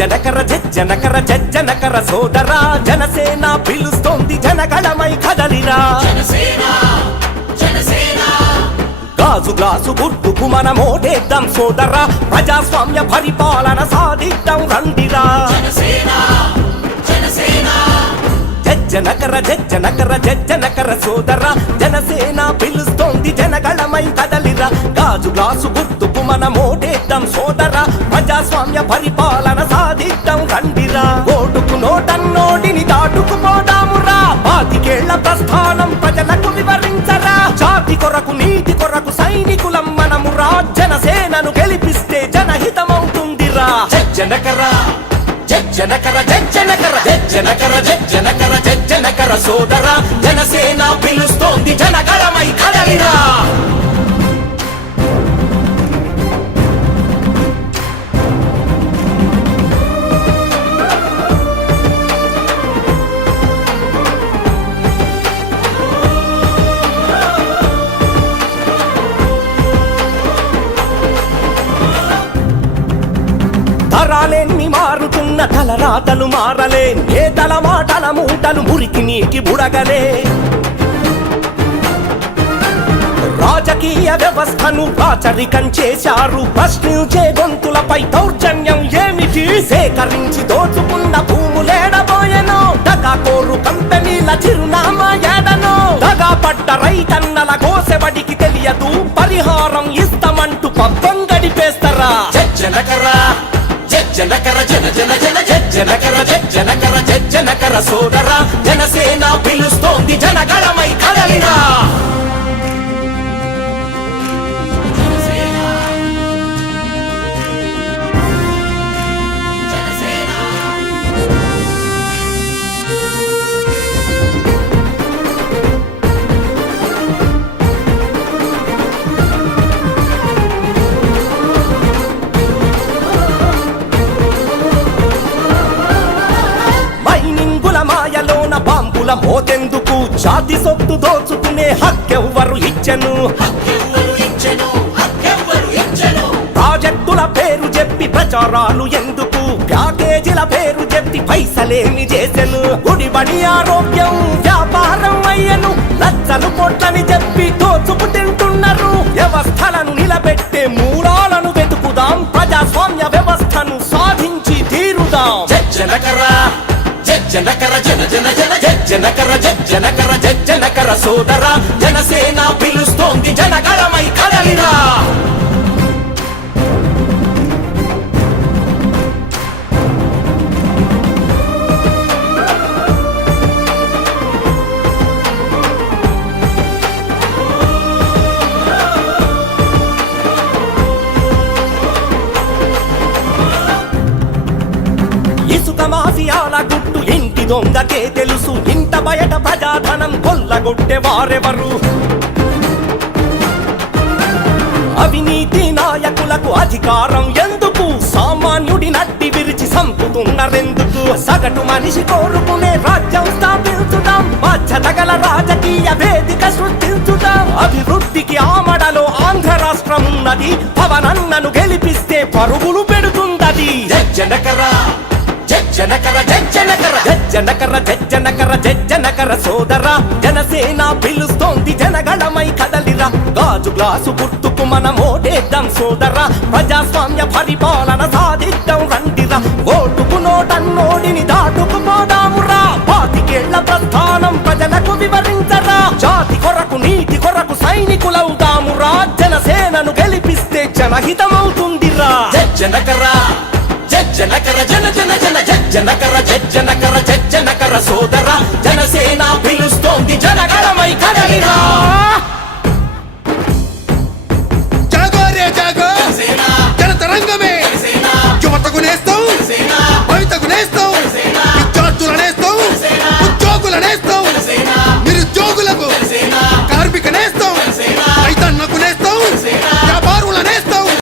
జనకర జనకర జనకర సోదరా జనసేన పిలుస్తోంది జనగణమై కదలిరా. గాజు గ్లాసు గుర్తుకు మన ఓటేద్దాం సోదరా ప్రజాస్వామ్య పరిపాలన సాధిద్దాం రండిరా. జనకర జనకర జనకర సోదరా జనసేన పిలుస్తోంది జనగణమై కదలిరా. గాజు గ్లాసు గుర్తు మనం ఓటేద్దాం సోదర ప్రజాస్వామ్య పరిపాలన సాధిద్దాం రండిరా ఓటుకు నోటన్నోటిని దాటుకుపోదామురా. పాతికేళ్ళ ప్రస్థానం ప్రజలకు వివరించరా. జాతి కొరకు నీతి కొరకు సైనికులం మనమురా జనసేనను గెలిపిస్తే జనహితమవుతుందిరా. జనకరా జనకర జనకర జనకర జనకర జనకర సోదర. జనసేన పిలుస్తోంది జనకరమై కదలిరా. ఉన్న తల రాతలు మారలే ఏ తల మాటల మూటలు మురికి నీటి బుడగలే. రాజకీయ వ్యవస్థను ప్రాచరికం చేశారు ప్రశ్నించే గొంతులపై దౌర్జన్యం ఏమిటి? సేకరించి దోచుకున్న భూములేడబోయెనో దగా కోరు కంపెనీల చిరునామా ఏడనో? దగా పడ్డ రైతన్నల కోసెవడికి తెలియదు పరిహారం ఇస్తామంటూ పబ్బం గడిపేస్తారా? చెచ్చలకరా జనకర సోదర జనసేన పిలుస్తోంది బాంబుల మోతెందుకు జాతి సొత్తు దోచుకునే హక్కెవ్వరు ఇచ్చెను. ప్రాజెక్టుల పేరు చెప్పి ప్రచారాలు ఎందుకు? ప్యాకేజీల పేరు చెప్పి పైసలేమి చేసెను. గుడిబడి ఆరోగ్యం వ్యాపారం అయ్యను. లచ్చలు పొట్లని చెప్పి దోచుకు తింటున్నారు. వ్యవస్థలను నిలబెట్టే మూలాలను వెతుకుదాం. ప్రజాస్వామ్య వ్యవస్థను సాధించి తీరుదాం. జనకరా. జనకర జన జన జన జనకర జనకర జనకర సోదర. జనసేన పిలుస్తోంది జనగళమై కదలిరా. ఇసుక మాఫియాలకు దొంగకే తెలుసు. ఇంత బయట ప్రజాధనం కొల్లగొట్టే వారెవరు అవినీతి నాయకులకు అధికారం ఎందుకు? సామాన్యుడి నట్టి విరిచి సంపుతున్నారెందుకు? సగటు మనిషి కోరుకునే రాజ్యం స్థాపించుదాం. బాధ్యత గల రాజకీయ వేదిక సృష్టించుదాం. అభివృద్ధికి ఆమడలో ఆంధ్ర రాష్ట్రం ఉన్నది పవనన్నను గెలిపిస్తే పరుగులు పెడుతుందది. జనకరా! జనకర జనకర జనకర జనకర జనకర సోదర జనసేన పిలుస్తోంది జనగణమై కదలిరా. గాజు గ్లాసు గుర్తుకు మనం ఓటేద్దాం సోదర ప్రజాస్వామ్య పరిపాలన సాధిద్దాం రండిరా. ఓటుకు నోటన్నోడిని దాటుకుపోదామురా. పాతికేళ్ళ ప్రస్థానం ప్రజలకు వివరించరా. జాతి కొరకు నీతి కొరకు సైనికులవుతామురా జనసేనను గెలిపిస్తే జనహితమవుతుందిరా. జనకరా జనకర జన జనకర జనకర జనకర సోదర జనసేన పిలుస్తోంది జనగణమై కదలిరా జాగోరే జాగో జనతరంగమే. యువతకునే